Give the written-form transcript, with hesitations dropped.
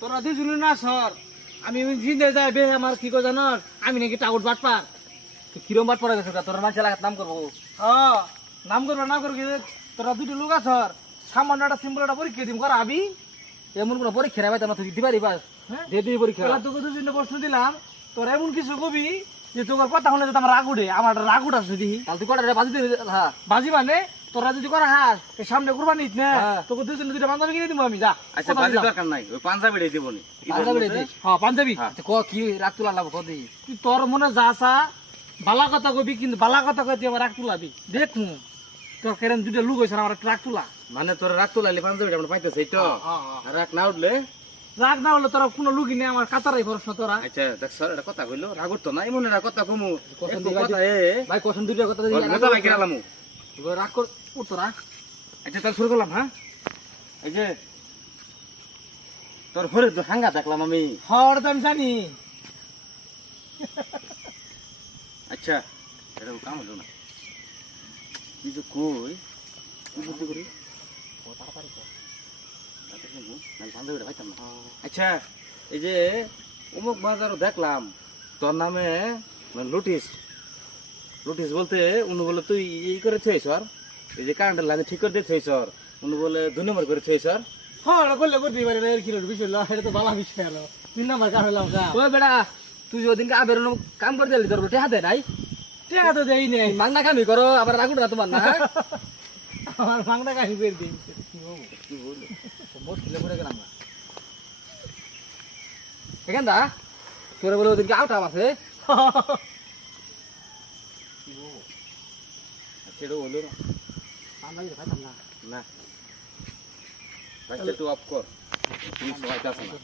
তোরা দুজনে না সর আমি জিন্দে যাই বে আমার কি কো জানো আমি নাকি টাউট বাট পার তুই কিরম বাট পড়া গেছিস তোর মানুষ এলাকার নাম করবো হ্যাঁ নাম করবা না করবি তোরা দুটো লোক আছর সামান্য একটা সিম্পল একটা পরীক্ষা দিম কর আবি এমন কোনো পরীক্ষা নেই তুই দিতে পারিবাস হ্যাঁ দিয়ে দিবি পরীক্ষা তোরা তোকে দুজনে প্রশ্ন দিলাম তোরা এমন কিছু কবি যে তোর কথা শুনে যদি আমার রাগ উঠে আমার রাগ উঠাচ্ছে দিহি তাহলে তুই কটা বাজি দিবি হ্যাঁ বাজি মানে তোরা যদি করা হাস এই সামনে কুরবানিত না হ্যাঁ। তোকে দুজনে দুইটা পাঞ্জাবি কিনে দিব আমি যা আচ্ছা কথা বাজি দিলাম। দরকার নাই ওই পাঞ্জাবিটাই দিবনি পাঞ্জাবি দিস হ্যাঁ পাঞ্জাবি ক কি রাগ তুলা লাভ কদি তুই তোর মনে যা চা বালা কথা কবি কিন্তু বালা কথা কই তুই আমার রাগ তুলাবি দেখ মু তোর কেরেন দুইটা লুক হইছে আমার রাগ তুলা মানে তোর রাগ তোলাইলে পাঞ্জাবিটা আমরা পাইতেছি তো আর রাগ না উঠলে রাগ না হলে তোরা কোনো লুকি নেই আমার কাতারাই প্রশ্ন তোরা আচ্ছা দেখ স্যার এটা কথা কইলো রাগ উঠতো না এমন একটা কথা কমু কথা একটু দিবা কথা ভাই কোশ্চেন দুইটা কথা দিবি নেতা ভাই কিরালামু রাগ কর উঠতো রাগ আচ্ছা তাহলে শুরু করলাম হ্যাঁ এই যে তোর ঘরে তো হাঙ্গা দেখলাম আমি হর তো আমি জানি আচ্ছা এটা কাম হলো না তুই যে কই তুই বুদ্ধি করি পাঞ্জাবিটা পাইতাম না আচ্ছা এই যে অমুক বাজারও দেখলাম তোর নামে লুটিস লুটিস বলতে উনি বলে তুই এই করে থইস এই যে কারেন্টের লাইনে ঠিক করে দিয়ে থইস উনি বলে 2 নম্বর করে থইস হর করলে করতে পারে এর কি বিষয় এটা তো বালা বিষয় হলো তিন নাম্বার কার হলাম কা ওই বেটা তুই ওদিনকে আবের কাম করে দিলি তোর টেহা দে নাই টাকা তো দেই নাই মাংনা কামি করো আবার রাগ উঠা তোমার না আমার মাংটা কাহি করে দিই বহুত খিলে পড়ে গেলাম না এখান দা তোরে বলে ওদিনকে আউট আছে সেটা হলো না আমরা খাইতাম না না তুই অফ কর তুমি সবাই কাছে না